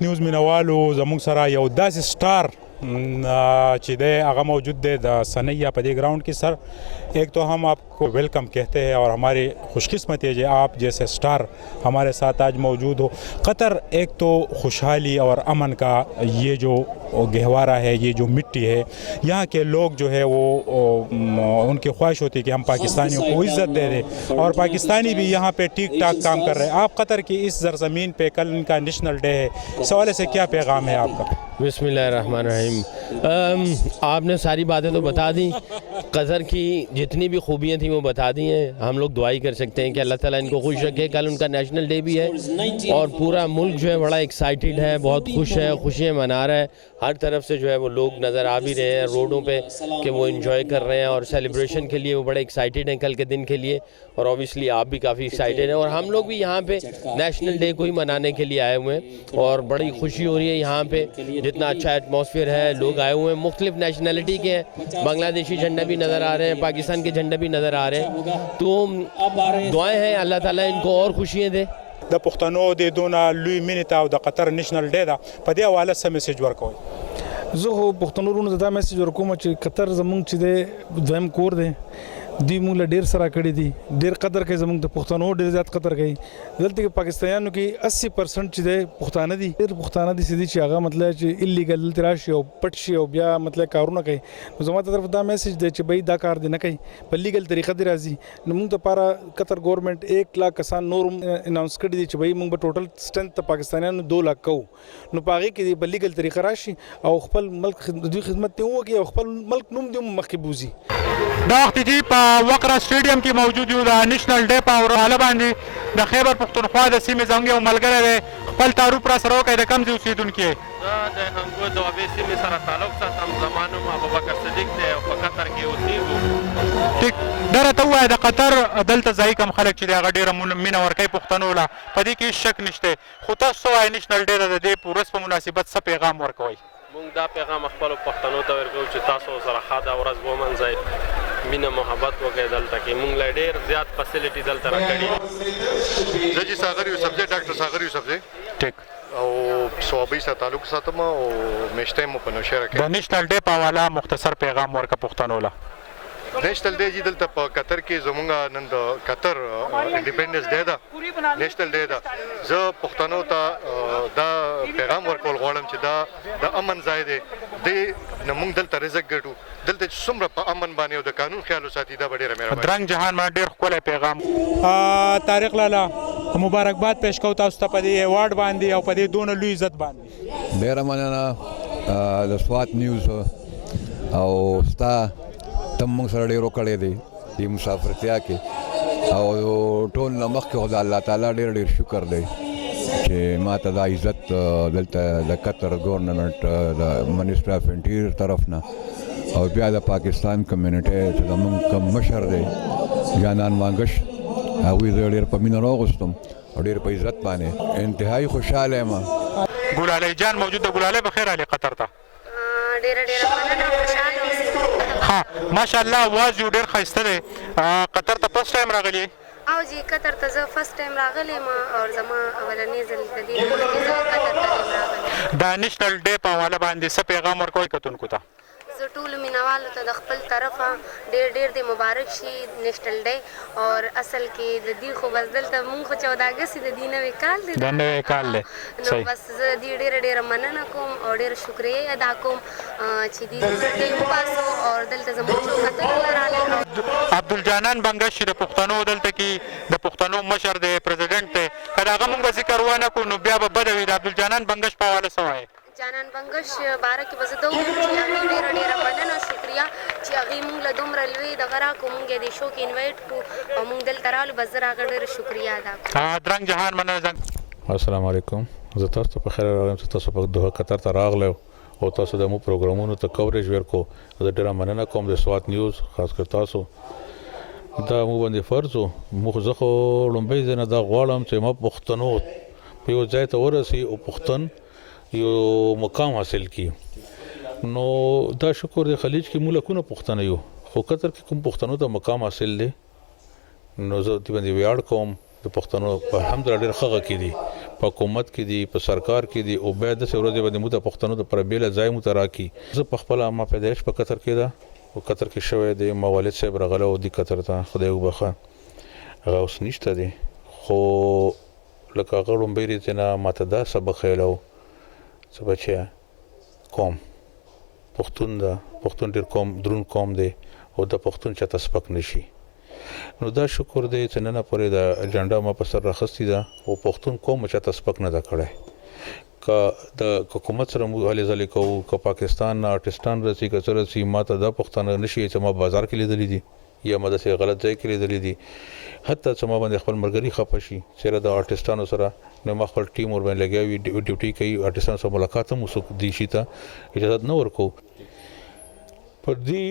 نیوز مینوالو زموږ سره یو داسې سٹار چې دی هغه موجود دی د سنیا په دې گراؤنڈ کې. سر ایک تو ہم آپ کو ویلکم کہتے ہیں اور ہماری خوش قسمتی ہے کہ آپ جیسے سٹار ہمارے ساتھ آج موجود ہو. قطر ایک تو خوشحالی اور امن کا یہ جو گہوارہ ہے, یہ جو مٹی ہے, یہاں کے لوگ جو ہے وہ ان کی خواہش ہوتی ہے کہ ہم پاکستانیوں کو عزت دے دیں اور پاکستانی بھی یہاں پہ ٹھیک ٹھاک کام کر رہے ہیں. آپ قطر کی اس سرزمین پہ کل ان کا نیشنل ڈے ہے, اس حوالے سے کیا پیغام ہے آپ کا؟ بسم اللہ الرحمن الرحیم. آپ نے ساری باتیں تو بتا دیں, قطر کی جتنی بھی خوبیاں تھیں وہ بتا دی ہیں. ہم لوگ دعائی کر سکتے ہیں کہ اللہ تعالیٰ ان کو خوش رکھے. کل ان کا نیشنل ڈے بھی ہے اور پورا ملک جو ہے بڑا ایکسائٹیڈ ہے, بہت خوش ہے, خوشیاں منا رہا ہے. ہر طرف سے جو ہے وہ لوگ نظر آ بھی رہے ہیں روڈوں پہ کہ وہ انجوائے کر رہے ہیں اور سیلیبریشن کے لیے وہ بڑے ایکسائٹیڈ ہیں کل کے دن کے لیے. और ऑब्वियसली आप भी काफ़ी एक्साइटेड हैं और हम लोग भी यहाँ पे नेशनल डे को ही मनाने के लिए आए हुए हैं और बड़ी खुशी हो रही है यहाँ पे। जितना अच्छा एटमॉस्फेयर है, लोग आए हुए हैं, मुख्तलिफ नेशनलिटी के हैं, बांग्लादेशी झंडे भी नज़र आ रहे हैं, पाकिस्तान के झंडे भी नज़र आ रहे हैं। तो दुआएं हैं अल्लाह ताला इनको और खुशियाँ दे। د پښتنو د دونه لوی مینې ته او د قطر نېشنل ډے ده په دې حواله څه میسج ورکوئ؟ زه خو پښتنو ورونو ته دا میسج ورکوم چې قطر زمونږ چې دی دویم کور دی، دوی موږ له ډېر سره کړي دي، ډېر قدر کوي زمونږ د پښتنو، ډېر زیات قدر کوي. دلته کې پاکستانیانو کې 80% چې دی پښتانه دي، ډېر پښتانه دي چې هغه مطلب چې الیګل دلته راشي او پټ شي او بیا مطلب کارونه کوي. نو زما طرف دا میسج دی چې بھائی دا کار دی نه کوي، په لیګل طریقه دی راځي. نو موږ ته لپاره قطر ګورنمنټ 1 लाख کسان نور اناونس کړي دي چې بھائی موږ به ټوټل سټرنث ته پاکستانیانو 2 लाख کوو. نو په هغې کې دی په لیګل طریقه راشي او خپل ملک دوی خدمت دی وکړي او خپل ملک نوم دی مخکې بوځي. دا وخت جی په وقره سټیډیم کې موجود یو د نېشنل ډے په حواله باندې د خیبر پښتونخوا د سیمې زموږ یو ملګری دی، خپل تعارف را سره وکړئ. د کوم ځای اوسېدونکی یې؟ زه د هنګو دوابې سیمې سره تعلق ساتم. زما نوم ابوبکر صدیق دی او په قطر کې اوسېږو. ټیک، دا راته ووایه د قطر دلته ځایي کم خلک چې دی هغه ډېره مینه ورکوي پښتنو له، په دې کې هېڅ شک نشته. خو تاسو څه وایئ نېشنل ډے د دې ورځ په مناسبت څه پیغام ورکوئ؟ مونږ دا پیغام خپلو پښتنو ته ورکوو چې تاسو سره ښه دا ورځ ومنځئ، مینه محبت وکړئ. دلته کې مونږ له ډېر زیات فیسیلیټي دلته راکړي. زه چې ساغر یوسف دی، ډاکټر ساغر یوسف دی. ټیک، او صوابۍ سره تعلق ساتم او میشته مو په نوشهره کې. د نېشنل ډے په حواله مختصر پیغام ورکړه پښتنو له. نیشنل ډے چې دلته په قطر کې زمونږ نن د قطر انډیپندنس ډے ده، نیشنل ډے ده. زه پښتنو ته دا پیغام ورکول غواړم چې دا د امن ځای دی، دې نه موږ دلته رزق ګټو. دلته چې څومره په امن باندې او د قانون خیال وساتي دا به ډېره مهرباني. درنګ جهان باندې ډېر ښکلی پیغام. طارق لالا مبارکباد پیش کوو تاسو ته په دې ایوارډ باندې او په دې دونه لوی عزت باندې. ډېره مننه د سوات نیوز او ستا تم موږ سره ډېر وکړی دی دې مسافرتیا کې، او ټول نه مخکې خو د الله تعالی ډېر ډېر شکر دی چې ما ته دا عزت دلته د قطر ګورنمنټ د منسټر اف انټیریر طرف نه او بیا د پاکستان کمیونټي چې زموږ کوم مشر دی جانان مانګش، هغوی زه ډېر په مینه راوغوښتم او ډېر په عزت باندې انتهایي خوشحاله یم. ګلالی جان موجود ده. ګلالی بخیر راغلې قطر ته. ډېره مننه، خوشحاله اوسئ. ها ماشاءالله आवाज یو ډېر ښایسته دی. قطر ته فرست ټایم راغلی؟ او جی قطر ته زه فرست ټایم راغلی یم او زما اولنی ځل د دې مخکې زه قطر ته یم راغلی. د نېشنل ډے په حواله باندې څه پیغام ورکوئ کتونکو ته؟ زه ټولو مینوالو ته د خپل طرفه ډېر د مبارک شي نیشنل ډے. اور اصل کې د دې خو بس دلته مونږ خو 14 اګست د دې نوی کال دی، د نوی کال دی. نو بس زه دې ډېره مننه کوم او ډېره شکریه ادا کوم چې دې دې وباسو او دلته زموږ چوکاټونه راغلي. عبدالجانان بنګش چې د پښتنو دلته کې د پښتنو مشر دی، پریزیډنټ دی، که د هغه مونږ ذکر ونه کړو نو بیا به بده وي. د عبدالجانان بنګش په حواله څه وایې؟ جانان بنګش باره کې به زه دا ووایم چې هغې ډېره مننه او شکریه چې هغې مونږ له دومره لوی دغه راکړو، مونږ یې دې شو کې انوایټ کړو او مونږ دلته راغلو. بس زه د هغه ډېره شکریه ادا کوم. درنګ جهان مننه. السلام علیکم. زه تاسو ته په خیر راغلم چې تاسو په دوحه قطر ته راغلی او تاسو د مو پروګرامونو ته کوریج ورکو. زه ډېره مننه کوم د سوات نیوز خاص کر تاسو. دا مو باندې فرض و. زه خو لومبۍ ځای نه دا غواړم چې ما پښتنو په یو ځای ته ورسي او پښتون یو مقام حاصل کړي. نو دا شکر دی خلیج کې ملکونه پښتانه یو، خو قطر کې کوم پښتنو ته مقام حاصل دی نو زه دې باندې ویاړ کوم. د پښتنو په الحمدلله ډېر ښه کې دي، په حکومت کې دي، په سرکار کې دي او بیا داسې ورځې باندې موږ د پښتنو د پر بیله ځای مو ته راکړي. زه په خپله ما پیدایش په قطر کې ده او قطر کې شوی دی. ما والد صاحب راغلی و دې قطر ته، خدای وبخښه هغه اوس نشته دی، خو لکه هغه لومبۍ ورځې نه ما ته دا سبق ښیلی و چې بچیه قوم پښتون ده، پښتون ډېر دروند قوم دی او د پښتون چاته سپک نشي. نو دا شکر دی چې نن پورې د اجنډا ما په سر راخستې ده او پښتون قوم چاته سپک نه ده کړی. که د حکومت سره موږ هلې ځلې کوو، که پاکستان نه آرټسټان رسي، که څه رسي، ما ته دا پښتانه نشي چې ما بازار کې لیدلی دي یا ما داسې غلط ځای کې لیدلی دي. حتی چې ما باندې خپل ملګري خفه شي چېرې د آرټسټانو سره، نو ما خپل ټیم ورباندې لګیا وي، ډیوټي کوي، آرټسټانو سره ملاقات هم وسو دې شي ته اجازت نه ورکوو. پر دې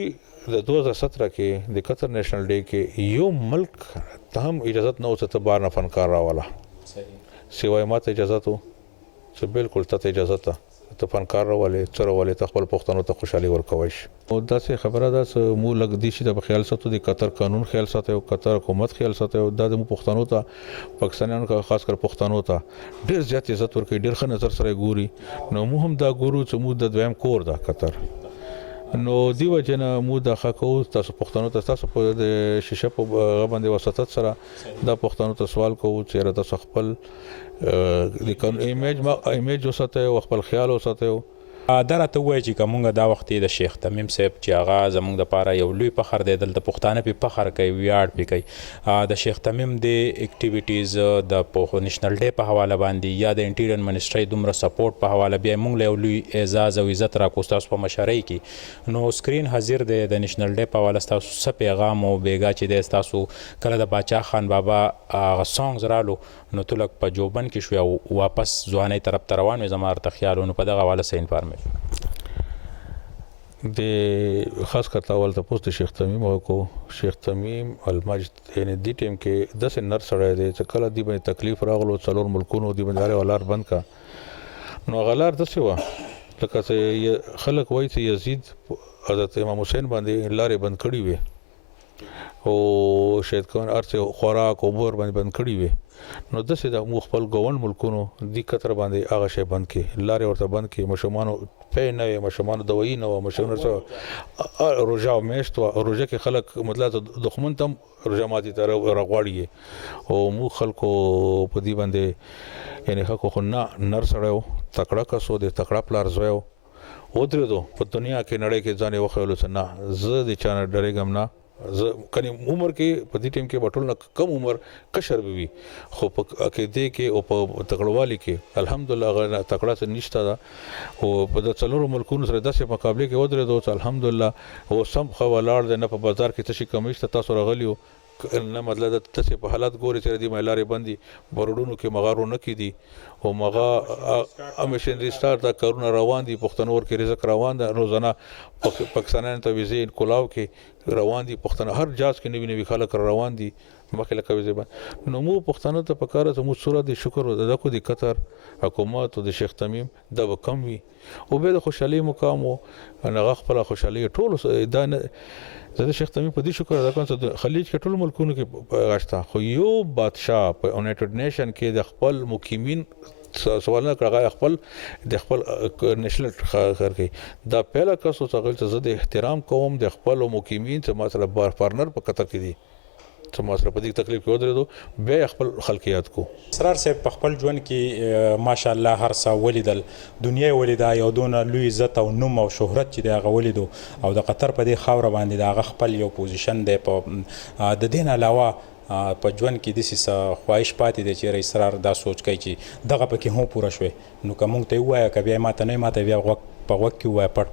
د 2017 کې د قطر نېشنل ډے کې یو ملک ته هم اجازه نه وسه بار نه فنکار راواله سیوای ماته اجازه تو چې بالکل ته اجازه ته فنکار راولې چرولې ته خپل پښتنو ته خوشحالي ورکوي او دا څه خبره ده مو لګ دي چې د خیال ساتو د قطر قانون خیال ساتي او قطر حکومت خیال ساتي او د پښتنو ته پاکستانیانو خاص کر پښتنو ته ډیر زیات عزت ورکوي ډیر ښه نظر سره ګوري نو مو هم دا ګورو چې مو د دویم کور ده قطر نو دیو جنا مو د خکو تاسو پښتنو ته تاسو په د شیشه په باندې وساتت سره د پښتنو ته سوال کوو چې را تاسو خپل د کون ایمیج وساته او خپل خیال وساته دا راته وایي چې کومه دا وخت د شیخ تمیم صاحب چې هغه زموږ د پاره یو لوی فخر دی دلته پښتانه په فخر کوي ویاړ پی کوي د شیخ تمیم د اکټیویټیز د نېشنل ډے په حواله باندې یا د انټیریئر منسټري دومره سپورټ په حواله بیا موږ له یو لوی اعزاز او عزت راکوستو تاسو په مشرۍ کې نو سکرین حاضر دی د نېشنل ډے په حواله تاسو څه پیغام او بیګا چې د تاسو کله د باچا خان بابا سانګز رالو نو تلک په جوبن کې شو او واپس ځواني طرف ته روان وي زموږ ته خیالونه په دغه حواله سه انفارمیشن د خاص کر تاول ته پوسټ شیخ تمیم او کو شیخ تمیم المجد یعنی دی ټیم کې 10 نر سره دی چې کله دی باندې تکلیف راغلو څلور ملکونو دی باندې ولار بند کا نو غلار د سیوا لکه چې خلک وایي چې یزید حضرت امام حسین باندې لارې بند کړی وي او شهید کون ارڅ خوراک او بور باندې بند کړی وي نو دسه د مخبل ګوند ملکونو د قطر باندې هغه شی بند کې لارې ورته بند کې مشمانو په نه مشمانو دوی نه مشمانو سره روجا میشت او روجا کې خلک مطلب دښمن تم روجا ماتي تر راغواړي او مو خلکو په دی باندې یعنی خلکو خو نه نر سره تکړه کسو د تکړه پلار زویو و درېدو په دنیا کې نړۍ کې ځانې وخیلو چې نه زه د چا نه ډارېږم نه کني عمر کې په دې ټیم کې بټول نه کم عمر کشر وي خو په عقیده کې او په تکړوالي کې الحمدلله غره تکړه څه نشته دا او په د څلورو ملکونو سره داسې مقابله کې ودرې دوه الحمدلله او سم خو ولاړ د نه په بازار کې تشي کمیشته تاسو راغلیو نه مطلب د تاسو په حالت ګوري چې د مېلارې بندي برډونو کې مغارو نه کیدي او مغا امیشن ریسټارټ دا کارونه روان دي پښتنور کې رزق روان ده روزانه پاکستانیان ته ویزه انقلاب کې روان دي پښتنه هر جاز کې نوی خلک روان دي مخکې لکه ویزه نو مو پښتنه ته پکاره ته مو سوره دي شکر ادا کو د قطر حکومت او د شیخ تمیم د کم وي او به د خوشحالي مقام او هغه خپل خوشحالي ټول دا زه د شیخ تمیم په دې شکر ادا کوم چې خلیج کې ټول ملکونو کې غاشتا خو یو بادشاه په یونایټډ نیشن کې د خپل مقیمین سوال نه کړه خپل د خپل نېشنل خر کې دا پهلا کسو چې زه د احترام کوم د خپل مقیمین چې مثلا پارتنر په قطر کې دي چې ما سره په دې تکلیف کې ودرېدو به خپل خلقیات کو اسرار صاحب په خپل ژوند کې ماشاءالله هر څه ولیدل دنیا ولیدا یو دون لوی عزت او نوم او شهرت چې دا غولیدو او د قطر په دې خاور باندې دا خپل یو پوزیشن دی په د دین علاوه په ژوند کې د سیسه خواهش پاتې دی چې اسرار دا سوچ کوي چې دغه پکې هم پوره شوي نو کوم ته وایي کبي ماته نه ماته بیا په وخت کې وای پټ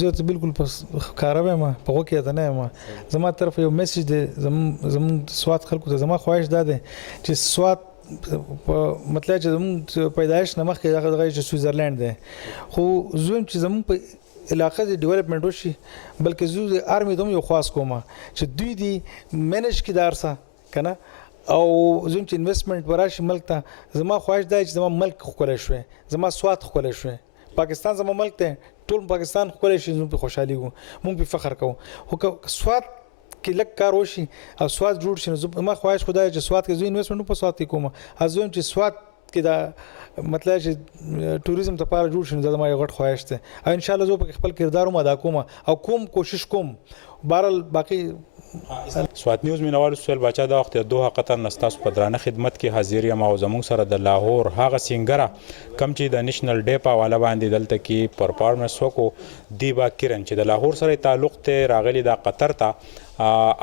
زه ته بالکل پس کاروي ما په وکه ته نه ما زما طرف یو میسج دی زم سواد خلکو ته زما خواهش ده چې سواد مطلب چې زم پیدایش نه مخکې دغه چې سویزرلند دی خو زوم چې زم په علاقه د ډیولپمنٹ وشي بلکې زو د آرمي دوم یو خاص کومه چې دوی دی مینج کی دارسه کنه او زم چې انویسټمنٹ وراشي ملک ته زما خواهش ده چې زما ملک خپل شوي زما سواد خپل شوي پاکستان زما ملک ته ټول پاکستان خپل شي زموږ په خوشحالي وو مونږ په فخر کوو خو سواد کې لک کار وشي او سواد جوړ شي نو ما خواهش خدای چې سواد کې زو انویسټمنټ په سواد کې کوم ازوم چې سواد کې دا مطلب چې ټوریزم ته پاره جوړ شي دا ما یو غټ خواهش ته او ان شاء الله زه په خپل کردار ادا کوم او کوشش کوم بهرال باقي سوات نیوز مینوال سویل بچا دا وخت دوه قطر نستاس په درانه خدمت کې حاضر یم او زموږ سره د لاهور هغه سنگره کم چې د نېشنل ډے په حواله باندې دلته کې پرفارمنس وکړو دیبا کرن چې د لاهور سره تعلق ته راغلی دا قطر ته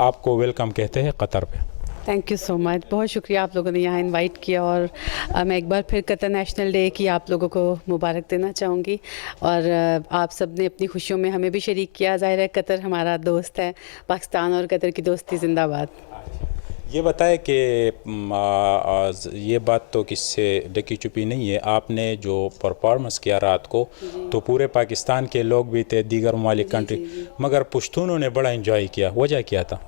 आपको वेलकम कहते हैं कतर पे थैंक यू सो मच बहुत शुक्रिया आप लोगों ने यहाँ इनवाइट किया और मैं एक बार फिर कतर नेशनल डे की आप लोगों को मुबारक देना चाहूँगी और आप सब ने अपनी खुशियों में हमें भी शरीक किया ज़ाहिर है कतर हमारा दोस्त है पाकिस्तान और कतर की दोस्ती जिंदाबाद ये बताएं कि ये बात तो किससे ढकी छुपी नहीं है, आपने जो परफॉर्मेंस किया रात को तो पूरे पाकिस्तान के लोग भी थे, दीगर ममालिक कंट्री, मगर पश्तूनों ने बड़ा इंजॉय किया, वजह क्या था?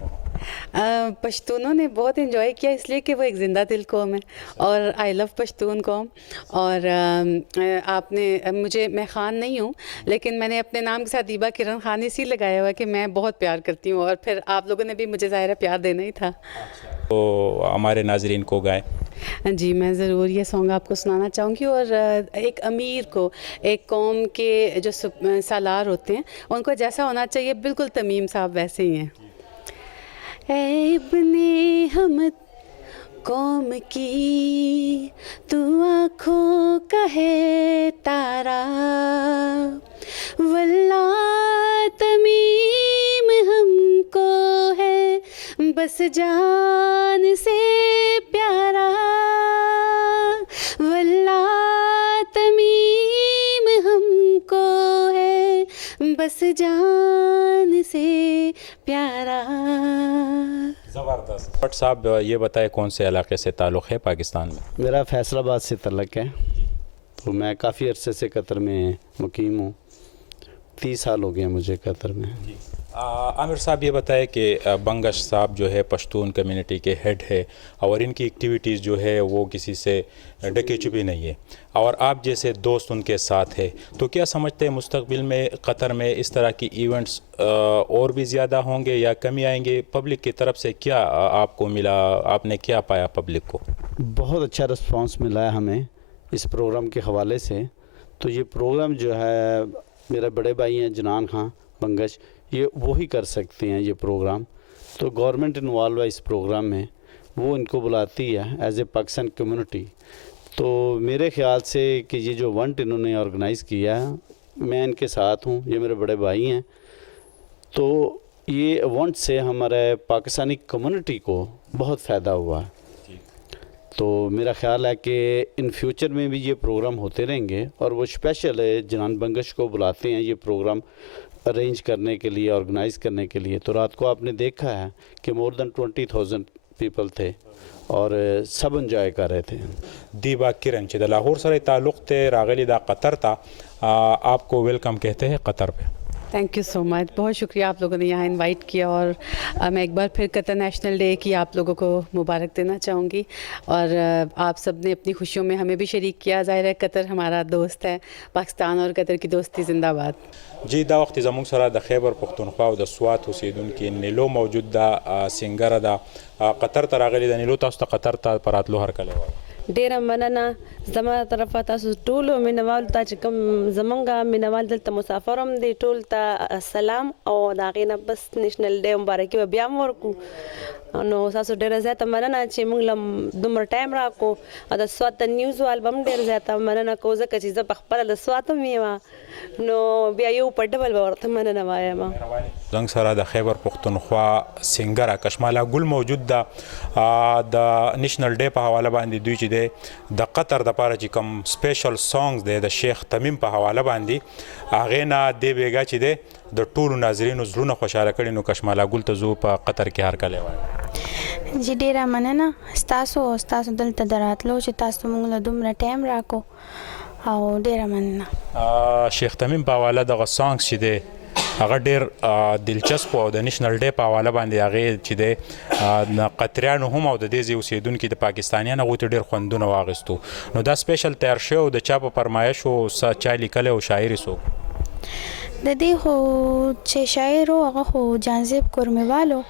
पश्तूनों ने बहुत इन्जॉय किया इसलिए कि वो एक ज़िंदा दिल कौम है और आई लव पश्तून कौम। और आपने मुझे, मैं ख़ान नहीं हूँ लेकिन मैंने अपने नाम के साथ दीबा किरण ख़ान इसी लगाया हुआ है कि मैं बहुत प्यार करती हूँ, और फिर आप लोगों ने भी मुझे ज़ाहिर है प्यार देना ही था। तो हमारे नाजरीन को गाएं। जी, मैं ज़रूर ये सॉन्ग आपको सुनाना चाहूँगी। और एक अमीर को, एक कौम के जो सालार होते हैं उनको जैसा होना चाहिए, बिल्कुल तमीम साहब वैसे ही हैं। ऐ इब्ने हमद कौम की तू आँखों का है तारा, वल्ला तमीम हमको है बस जान से प्यारा, वल्ला तमीम हमको है बस जान से प्यारा। ज़बरदस्त। भट्ट साहब ये बताएं कौन से इलाके से ताल्लुक़ है पाकिस्तान में? मेरा फैसलाबाद से तल्लुक़ है, तो मैं काफ़ी अरसे से कतर में मुकीम हूँ, 30 साल हो गए मुझे कतर में। आमिर साहब ये बताएं कि बंगश साहब जो है पश्तून कम्युनिटी के हेड है और इनकी एक्टिविटीज़ जो है वो किसी से ढकी छुपी नहीं है, और आप जैसे दोस्त उनके साथ है, तो क्या समझते हैं मुस्तकबिल में कतर में इस तरह की इवेंट्स और भी ज़्यादा होंगे या कमी आएंगे? पब्लिक की तरफ से क्या आपको मिला, आपने क्या पाया पब्लिक को? बहुत अच्छा रिस्पांस मिला है हमें इस प्रोग्राम के हवाले से। तो ये प्रोग्राम जो है, मेरे बड़े भाई हैं जनान खां बंगश, ये वो ही कर सकते हैं ये प्रोग्राम, तो गवर्नमेंट इन्वॉल्व है इस प्रोग्राम में, वो इनको बुलाती है एज ए पाकिस्तान कम्युनिटी। तो मेरे ख़्याल से कि ये जो इवेंट इन्होंने ऑर्गेनाइज़ किया है, मैं इनके साथ हूँ, ये मेरे बड़े भाई हैं, तो ये इवेंट से हमारे पाकिस्तानी कम्युनिटी को बहुत फ़ायदा हुआ है। तो मेरा ख़्याल है कि इन फ्यूचर में भी ये प्रोग्राम होते रहेंगे, और वो स्पेशल जनान बंगश को बुलाते हैं ये प्रोग्राम अरेंज करने के लिए, ऑर्गेनाइज़ करने के लिए। तो रात को आपने देखा है कि मोर देन 20,000 पीपल थे और सब इंजॉय कर रहे थे। दीबा किरण चे लाहौर सर ताल्लुक़ थे, रागली दा कतर था, आपको वेलकम कहते हैं कतर पे। थैंक यू सो मच, बहुत शुक्रिया आप लोगों ने यहाँ इनवाइट किया, और मैं एक बार फिर कतर नेशनल डे की आप लोगों को मुबारक देना चाहूँगी। और आप सब ने अपनी खुशियों में हमें भी शरीक किया। ज़ाहिर है कतर हमारा दोस्त है, पाकिस्तान और कतर की दोस्ती जिंदाबाद। जी दा वक्त ज़मूंग सरा द खैबर पख्तूनख्वा और द स्वात ओसीदुनकी नीलो मौजूद दा सिंगर दा कतर ता रागली दा नीलो तासु ता कतर ता परातलो हरकले वा ډیره مننه زما طرفه تاسو ټول مینوال ته چې کوم زمونږه مینوال دلته مسافرم دي ټول ته سلام او دا غینه بس نېشنل ډے مبارکي به بیا ورکو نو تاسو ډیره زیاته مننه چې موږ لم دومره ټایم راکو دا سوات نیوز البم ډیره زیاته مننه کو ځکه چې زه په خپل د سوات میوا نو بیا یو په ډبل ورته مننه وایم زنګ سره د خیبر پختونخوا سنگر کشماله ګل موجود ده د نېشنل ډے په حواله باندې دوی چې د قطر د پاره چې کوم سپیشل سانګز دی د شیخ تمیم په حواله باندې هغه نه دی بیګا چې دی د ټولو ناظرینو زړونه خوشاله کړي نو کشماله ګل ته زو په قطر کې هر کله وای جی ډیره مننه ستاسو دلته دراتلو چې تاسو موږ له دومره ټایم راکو او ډیره مننه شیخ تمیم په حواله دغه سانګز چې دی هغه ډیر دلچسپ او د نېشنل ډے په حواله باندې هغه چې د قطریانو هم او د دې ځای اوسیدونکو د پاکستانیانو هغوی ته ډیر خوندونه واخیستو نو دا سپیشل تیار شوی او د چا په فرمایش او چا لیکلی او شاعر یې څوک د دې خو چې شاعر و هغه خو جانزیب کورمیوالو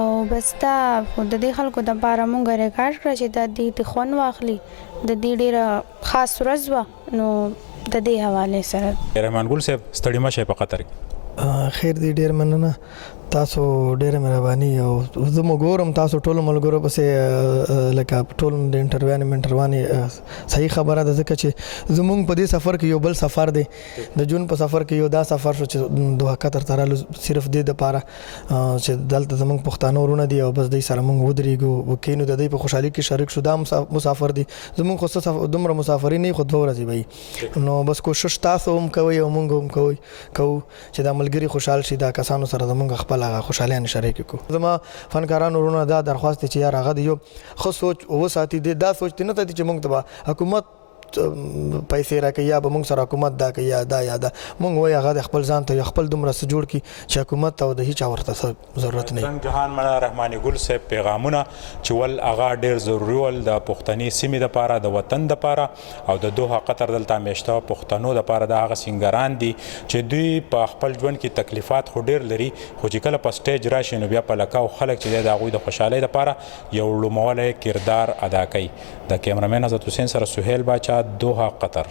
او بس دا د دې خلکو دپاره مونږ ریکارډ کړه چې د دې خوند واخلي د دې ډیره خاص ورځ وه نو د دې حواله سره رحمان ګل صاحب ستړي مشه په قطر کې خیر دی ډیر مننه تاسو ډیره مهرباني او زه مو ګورم تاسو ټول ملګرو پسې لکه ټول د انټروانی صحیح خبره ده ځکه چې زمونږ په دې سفر کې یو بل سفر دی د جون په سفر کې یو دا سفر شو چې دوه قطر ترالو صرف دې د پاره چې دلته زمونږ پښتانه ورونه دي او بس دې سره مونږ ودرېږو وکینو د دې په خوشحالي کې شریک شو دا مسافر دي زمونږ خو دومره مسافري نه خو 2 ورځې وي نو بس کوشش تاسو هم کوئ او مونږ هم کوو چې دا ملګری خوشحال شي دا کسانو سره زمونږ خپل خپل خوشحالي نشریک کو زما فنکارانو ورونه دا درخواست چې یار هغه یو خو سوچ او ساتي دا سوچ نه ته چې موږ ته حکومت پیسې راکړي یا به موږ سره حکومت دا کوي یا دا موږ وایي هغه د خپل ځان ته خپل دومره څه جوړ کړي چې حکومت ته د هیچا ورته ضرورت نه وي. جهان منا رحماني ګل صاحب پیغامونه چې ول هغه ډېر ضروري ول د پښتني سیمې دپاره د وطن دپاره او د دوحه قطر دلته همیشته پښتنو دپاره د هغه سینګران دي چې دوی په خپل ژوند کې تکلیفات خو ډېر لري خو چې کله په سټیج راشي نو بیا په لکاو خلک چې د هغوی د خوشحالۍ دپاره یو لومولی کردار ادا کوي. د کیمرامین عزت حسین سره سهیل باچا دوحه قطر.